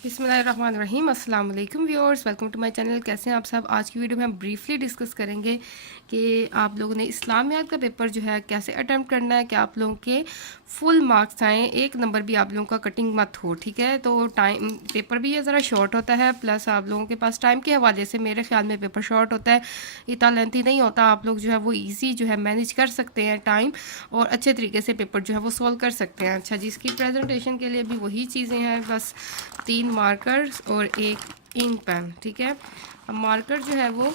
बिस्मिल्लाहिर्रहमानिर्रहीम। अस्सलाम वालेकुम viewers, welcome to my channel. कैसे हैं आप सब। आज की वीडियो में हम ब्रीफली डिस्कस करेंगे कि आप लोगों ने इस्लामियात का पेपर जो है कैसे अटैम्प्ट करना है कि आप लोगों के फुल मार्क्स आएँ, एक नंबर भी आप लोगों का कटिंग मत हो। ठीक है, तो टाइम पेपर भी ये ज़रा शॉर्ट होता है, प्लस आप लोगों के पास टाइम के हवाले से मेरे ख्याल में पेपर शॉर्ट होता है, इतना लेंथी नहीं होता। आप लोग जो है वो ईजी जो है मैनेज कर सकते हैं टाइम, और अच्छे तरीके से पेपर जो है वो सॉल्व कर सकते हैं। अच्छा, जिसकी प्रेजेंटेशन के लिए भी वही चीज़ें हैं, बस 3 मार्कर्स और एक इंक पेन। ठीक है, अब मार्कर जो है वो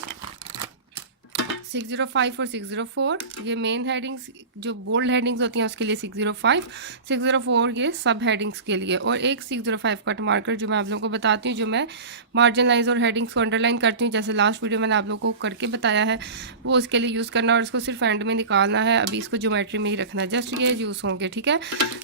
605 और 604 ये मेन हेडिंग्स, जो बोल्ड हेडिंग्स होती हैं उसके लिए 605, 604 ये सब हेडिंग्स के लिए, और एक 605 कट मार्कर जो मैं आप लोगों को बताती हूँ, जो मैं मार्जिन लाइंस और हेडिंग्स को अंडरलाइन करती हूँ, जैसे लास्ट वीडियो मैंने आप लोगों को करके बताया है, वो उसके लिए यूज़ करना और इसको सिर्फ एंड में निकालना है। अभी इसको ज्योमेट्री में ही रखना है, जस्ट ये यूज़ होंगे। ठीक है,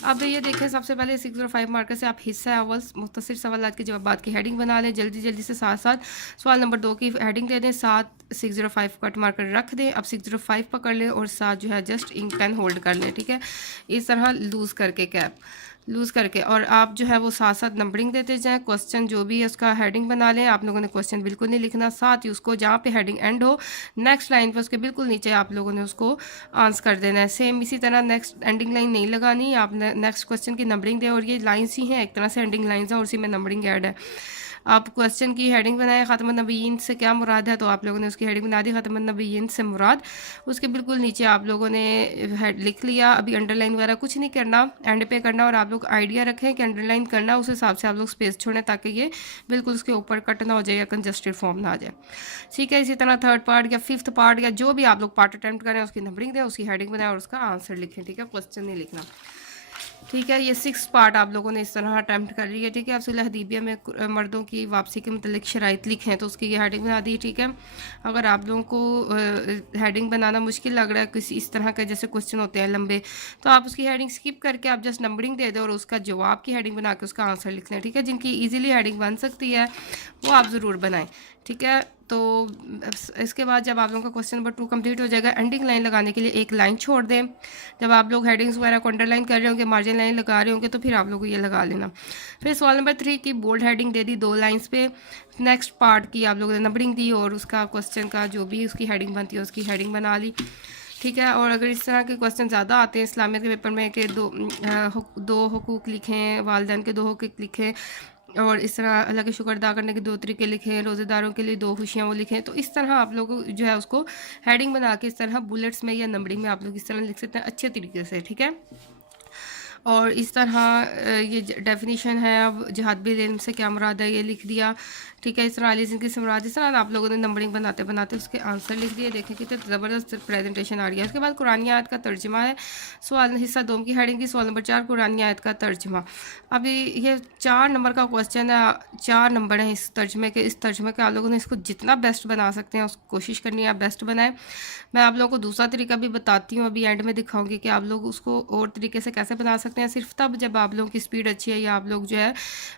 अब ये देखें, सबसे पहले 605 मार्कर से आप हिस्सा अव्वल मुख्तसर सवालात के जवाबात की हेडिंग बना लें, जल्दी जल्दी से। साथ साथ सवाल नंबर 2 की हेडिंग दे दें, साथ 605 कट मार्कर रख दें। अब 605 पकड़ लें और साथ जो है जस्ट इंक पेन होल्ड कर लें। ठीक है, इस तरह लूज़ करके कैप लूज़ करके, और आप जो है वो साथ साथ नंबरिंग देते जाएं। क्वेश्चन जो भी है उसका हेडिंग बना लें। आप लोगों ने क्वेश्चन बिल्कुल नहीं लिखना, साथ ही उसको जहाँ पे हेडिंग एंड हो नेक्स्ट लाइन पर उसके बिल्कुल नीचे आप लोगों ने उसको आंसर कर देना है। सेम इसी तरह नेक्स्ट एंडिंग लाइन नहीं लगानी, आप नेक्स्ट क्वेश्चन की नंबरिंग दें, और ये लाइन्स ही हैं एक तरह से एंडिंग लाइन्स हैं, और उसी में नंबरिंग ऐड है। आप क्वेश्चन की हेडिंग बनाए, ख़ातमुन नबीयीन से क्या मुराद है, तो आप लोगों ने उसकी हेडिंग बना दी ख़ातमुन नबीयीन से मुराद। उसके बिल्कुल नीचे आप लोगों ने हेड लिख लिया। अभी अंडरलाइन वगैरह कुछ नहीं करना, एंड पे करना, और आप लोग आइडिया रखें कि अंडरलाइन करना, उस हिसाब से आप लोग स्पेस छोड़ें ताकि ये बिल्कुल उसके ऊपर कट ना हो जाए या कंजस्टेड फॉर्म ना आ जाए। ठीक है, इसी तरह थर्ड पार्ट या फिफ्थ पार्ट या जो भी आप लोग पार्ट अटैम्प्ट करें उसकी नंबरिंग दें, उसकी हेडिंग बनाएं और उसका आंसर लिखें। ठीक है, क्वेश्चन नहीं लिखना। ठीक है, ये 6 पार्ट आप लोगों ने इस तरह अटैम्प्ट कर लिया। ठीक है, आप सुलह हदीबिया में मर्दों की वापसी के मतलब शराइत लिखें, तो उसकी ये हेडिंग बना दी। ठीक है, अगर आप लोगों को हेडिंग बनाना मुश्किल लग रहा है, किसी इस तरह के जैसे क्वेश्चन होते हैं लंबे, तो आप उसकी हेडिंग स्किप करके आप जस्ट नंबरिंग दे दें और उसका जवाब की हेडिंग बना के उसका आंसर लिख लें। ठीक है, जिनकी ईजिली हेडिंग बन सकती है वो आप ज़रूर बनाएं। ठीक है, तो इसके बाद जब आप लोगों का क्वेश्चन नंबर 2 कंप्लीट हो जाएगा, एंडिंग लाइन लगाने के लिए एक लाइन छोड़ दें। जब आप लोग हेडिंग्स वगैरह को अंडरलाइन कर रहे होंगे, मार्जिन लाइन लगा रहे होंगे, तो फिर आप लोग ये लगा लेना। फिर सवाल नंबर 3 की बोल्ड हेडिंग दे दी 2 लाइन्स पे। नेक्स्ट पार्ट की आप लोगों ने नंबरिंग दी और उसका क्वेश्चन का जो भी उसकी हेडिंग बनती है उसकी हेडिंग बना ली। ठीक है, और अगर इस तरह के क्वेश्चन ज़्यादा आते हैं इस्लामियत के पेपर में कि दो हुकूक लिखें, वालिदैन के 2 हुकूक लिखें, और इस तरह अल्लाह के शुक्र अदा करने के 2 तरीके लिखें, रोज़ेदारों के लिए 2 खुशियाँ वो लिखें, तो इस तरह आप लोग जो है उसको हेडिंग बना के इस तरह बुलेट्स में या नंबरिंग में आप लोग इस तरह लिख सकते हैं अच्छे तरीके से। ठीक है, और इस तरह ये डेफिनेशन है। अब जिहाद बिल इल्म से क्या मुराद है ये लिख दिया। ठीक है, इस तरह अली ज़िंदगी से मुराद, इस तरह आप लोगों ने नंबरिंग बनाते बनाते उसके आंसर लिख दिए। देखें कितने ज़बरदस्त प्रेजेंटेशन आ रही है। उसके बाद कुरानी आयत का तर्जुमा है। सवाल हिस्सा 2 की हेडिंग की सवाल नंबर 4 कुरानी आयत का तर्जुमा। अभी ये 4 नंबर का क्वेश्चन है, 4 नंबर हैं इस तर्जुमे के। इस तर्जुमे के आप लोगों ने इसको जितना बेस्ट बना सकते हैं उस कोशिश करनी है आप बेस्ट बनाएं। मैं आप लोगों को दूसरा तरीका भी बताती हूँ, अभी एंड में दिखाऊंगी कि आप लोग उसको और तरीके से कैसे बना सकते हैं, सिर्फ तब जब आप लोगों की स्पीड अच्छी है या आप लोग जो है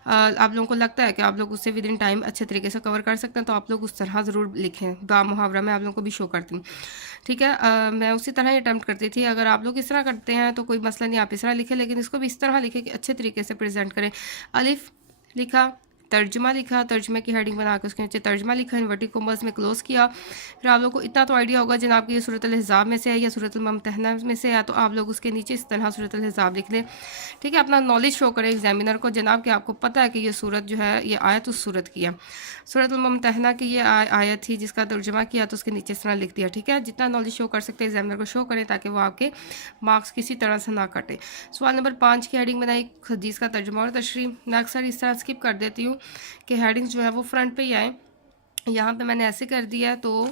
आप लोगों को लगता है कि आप लोग उससे विद इन टाइम अच्छे तरीके से कवर कर सकते हैं, तो आप लोग उस तरह ज़रूर लिखें। बा मुहावरा मैं आप लोगों को भी शो करती हूँ। ठीक है, मैं उसी तरह ही अटैम्प्ट करती थी। अगर आप लोग इस तरह करते हैं तो कोई मसला नहीं, आप इस तरह लिखें, लेकिन इसको भी इस तरह लिखें कि अच्छे तरीके से प्रेजेंट करें। अलिफ लिखा, तर्जुमा लिखा, तर्जुमे की हेडिंग बना के उसके नीचे तर्जुमा लिखा, इन्वर्टेड कॉमर्स में क्लोज किया। फिर आप लोग को इतना तो आइडिया होगा जनाब कि ये सूरत अल-अहज़ाब में से है या सूरत अल-मुम्तहना में से है, तो आप लोग उसके नीचे इस तरह सूरत अल-अहज़ाब लिख लें। ठीक है, अपना नॉलेज शो करें एग्जामिनर को जनाब कि आपको पता है कि ये सूरत जो है ये आयत उस सूरत की है। सूरत अल-मुम्तहना की ये आयत थी जिसका तर्जुमा किया, तो उसके नीचे इस तरह लिख दिया। ठीक है, जितना नॉलेज शो कर सकते हैं एग्जामिनर को शो करें ताकि वो आपके मार्क्स किसी तरह से ना कटे। सवाल नंबर 5 की हेडिंग बनाई हदीस का तर्जुमा और तशरीह। मैं अक्सर इस तरह स्किप कर देती हूँ कि हेडिंग्स जो है वो फ्रंट पे ही आए। यहाँ पे मैंने ऐसे कर दिया, तो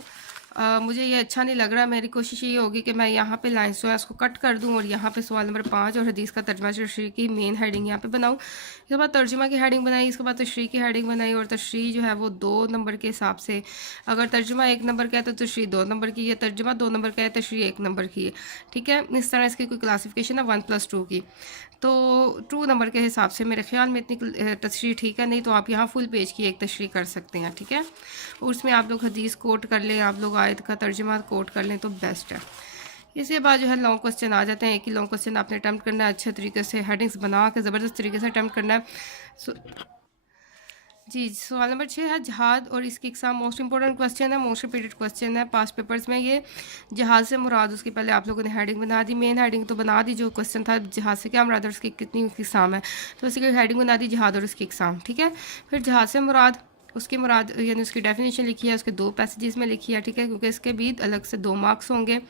मुझे ये अच्छा नहीं लग रहा। मेरी कोशिश ये होगी कि मैं यहाँ पे लाइन्स जो है उसको कट कर दूँ और यहाँ पे सवाल नंबर 5 और हदीस का तर्जुमा तशरीह की मेन हेडिंग यहाँ पे बनाऊँ। इसके बाद तर्जुमा की हेडिंग बनाई, इसके बाद तशरीह की हेडिंग बनाई, और तशरीह जो है वो 2 नंबर के हिसाब से, अगर तर्जुमा 1 नंबर का है तो तशरीह 2 नंबर की है, तर्जुमा 2 नंबर का है, तशरीह 1 नंबर की है। ठीक है, इस तरह इसकी कोई क्लासिफिकेशन है 1+2 की, तो 2 नंबर के हिसाब से मेरे ख्याल में इतनी तशरीह ठीक है। नहीं तो आप यहाँ फुल पेज की एक तशरीह कर सकते हैं। ठीक है, और उसमें आप लोग हदीस कोट कर लें, आप लोग आयत का तर्जुमा कोट कर लें तो बेस्ट है। इसके बाद जो है लॉन्ग क्वेश्चन आ जाते हैं। एक ही लॉन्ग क्वेश्चन आपने अटैम्प्ट करना है अच्छे तरीके से, हेडिंग्स बना के ज़बरदस्त तरीके से अटैम्प्ट करना है। जी, सवाल नंबर 6 है जहाद और इसकी इकसाम। मोस्ट इंपॉर्टेंट क्वेश्चन है, मोस्ट रिपीटेड क्वेश्चन है पास्ट पेपर्स में ये। जहाज से मुराद, उसकी पहले आप लोगों ने हेडिंग बना दी, मेन हेडिंग तो बना दी, जो क्वेश्चन था जहाज से क्या मुराद और उसकी कितनी इकसाम है, तो उसकी हेडिंग बना दी जहाद और उसकी इकसाम, ठीक है। फिर जहाज से मुराद, उसकी मुराद यानी उसकी डेफिनेशन लिखी है, उसके 2 पैसेजेस में लिखी है, ठीक है, क्योंकि इसके भी अलग से 2 मार्क्स होंगे,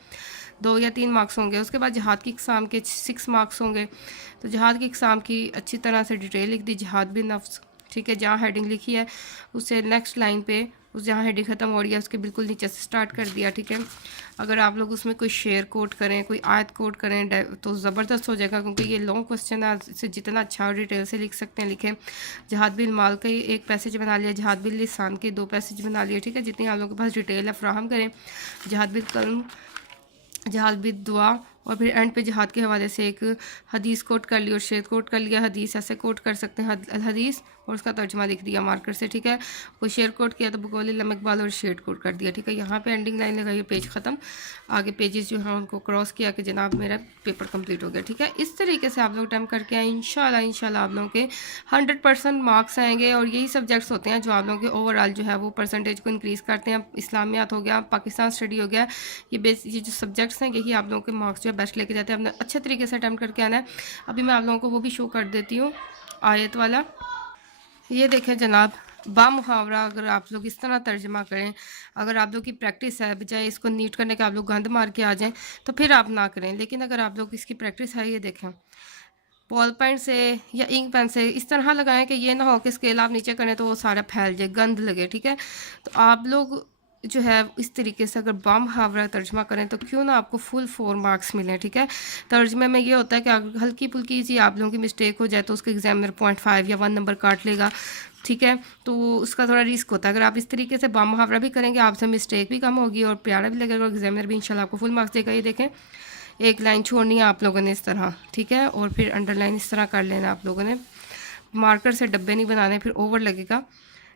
2 या 3 मार्क्स होंगे। उसके बाद जहाद की इकसाम के 6 मार्क्स होंगे। तो जहाद की इकसाम की अच्छी तरह से डिटेल लिख दी, जहाद बिन नफ्स, ठीक है, जहाँ हेडिंग लिखी है उससे नेक्स्ट लाइन पे, उस जहाँ हेडिंग ख़त्म हो रही है उसके बिल्कुल नीचे से स्टार्ट कर दिया, ठीक है। अगर आप लोग उसमें कोई शेयर कोट करें, कोई आयत कोट करें तो ज़बरदस्त हो जाएगा, क्योंकि ये लॉन्ग क्वेश्चन है, इससे जितना अच्छा और डिटेल से लिख सकते हैं लिखें। जहाद बिल माल का ही 1 पैसेज बना लिया, जहाद बिल लिसान के 2 पैसेज बना लिए, ठीक है। जितनी आप लोगों के पास डिटेल है फ्राहम करें। जहाद बिल कलम, जहाद बिल दुआ, और फिर एंड पे जहाद के हवाले से एक हदीस कोट कर ली और शेर कोट कर लिया। हदीस ऐसे कोट कर सकते हैं, हदीस, और उसका तर्जमा लिख दिया मार्कर से, ठीक है। कोई शेर कोट किया तो बकौल इल्लाम इकबाल और शेर कोट कर दिया, ठीक है। यहाँ पे एंडिंग लाइन लगाई, पेज ख़त्म। आगे पेजेस जो हैं उनको क्रॉस किया कि जनाब मेरा पेपर कंप्लीट हो गया, ठीक है। इस तरीके से आप लोग अटैम्प्ट करके आए, इंशाल्लाह आप लोगों के 100% मार्क्स आएंगे। और यही सब्जेक्ट्स होते हैं जो आप लोगों के ओवरऑल जो है वो परसेंटेज को इंक्रीज़ करते हैं। इस्लामियात हो गया, पाकिस्तान स्टडी हो गया, ये जो सब्जेक्ट्स हैं यही आप लोगों के मार्क्स जो है बेस्ट लेके जाते हैं। आपने अच्छे तरीके से अटैम्प्ट करके आना है। अभी मैं आप लोगों को वो भी शो कर देती हूँ, आयत वाला। ये देखें जनाब, बामुहावरा अगर आप लोग इस तरह तर्जमा करें, अगर आप लोग की प्रैक्टिस है, बजाय इसको नीट करने के आप लोग गंद मार के आ जाएं तो फिर आप ना करें। लेकिन अगर आप लोग इसकी प्रैक्टिस है, ये देखें, बॉल पेन से या इंक पेन से इस तरह लगाएं कि ये ना हो कि स्केल आप नीचे करें तो वो सारा फैल जाए, गंद लगे, ठीक है। तो आप लोग जो है इस तरीके से अगर बाम हावरा तर्जमा करें तो क्यों ना आपको फुल 4 मार्क्स मिलें, ठीक है। तर्जमे में ये होता है कि अगर हल्की फुल्की सी आप लोगों की मिस्टेक हो जाए तो उसके एग्जामिनर 0.5 या 1 नंबर काट लेगा, ठीक है। तो उसका थोड़ा रिस्क होता है। अगर आप इस तरीके से बाम मुहावरा भी करेंगे, आपसे मिस्टेक भी कम होगी और प्यारा भी लगेगा, और एग्जामिनर भी इंशाल्लाह आपको फुल मार्क्स देगा। ये देखें, एक लाइन छोड़नी है आप लोगों ने इस तरह, ठीक है, और फिर अंडरलाइन इस तरह कर लेना आप लोगों ने। मार्कर से डब्बे नहीं बनाने, फिर ओवर लगेगा,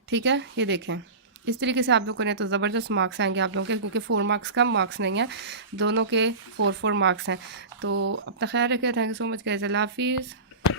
ठीक है। ये देखें, इस तरीके से आप लोग करें तो ज़बरदस्त मार्क्स आएंगे आप लोगों के, क्योंकि 4 मार्क्स कम मार्क्स नहीं है, दोनों के 4 मार्क्स हैं। तो अपना ख्याल रखें। Thank you so much guys, Allah हाफिज़।